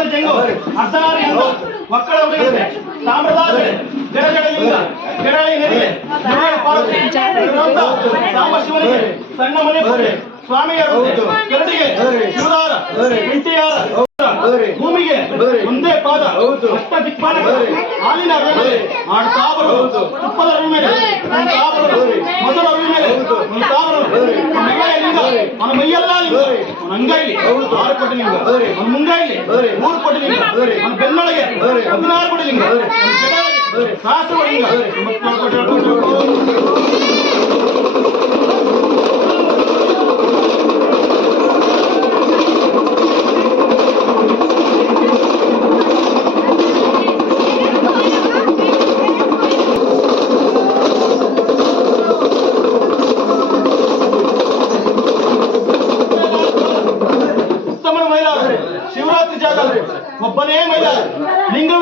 ಮರದ ಚೆಂಗು ಅರ್ಧಾರ ಎಂದು ಮಕ್ಕಳ ಉಡುಗೆ ತಾಮ್ರದ ಜಡಜಡಲಿಂಗ ಜಡಳಿ ನೆಲೆ ಸಾಂಬಶಿವನಿಗೆ ಸಣ್ಣ ಮನೆ ಪೂಜೆ ಸ್ವಾಮಿಯರು ಕೆರಡಿಗೆ, ಶಿವದಾರ ಭೂಮಿಗೆ, ಒಂದೇ ಪಾದ, ಅಷ್ಟ ದಿಕ್ಪಾಲ ಹಾಲಿನ ಮಾಡ್ತಾವರು ತುಪ್ಪದ ಮೇಲೆ ಮೊದಲ ಮೇಲೆ ಮುಂತಾವರು ಲಿಂಗ ಹೌದು. ಅವನ ಅಂಗೈಲಿ ಹೌದು. ಆರು ಕೋಟಿ ಲಿಂಗ ಹೌದು. ಅವನ ಮುಂಗೈಲಿ ಹೌದು. ಮೂರು ಕೋಟಿ ಲಿಂಗ ಹೌದು. ಅವನ ಬೆನ್ನೊಳಗೆ ಹೌದು. ಹದಿನಾರು ಕೋಟಿ ಲಿಂಗ ಹೌದು. ಅವನ ಜಡೆಯೊಳಗೆ ಹೌದು. ಸಹಸ್ರ ಕೋಟಿ ಲಿಂಗ ಹೌದು. ಎಂಬತ್ನಾಲ್ಕು ಕೋಟಿ ಹೇಳ್ಕೊಂಡು ಮೈದಾಗಲ್ರಿ ಒಬ್ಬನೇ ಮೈದಾಗ ನಿಂಗ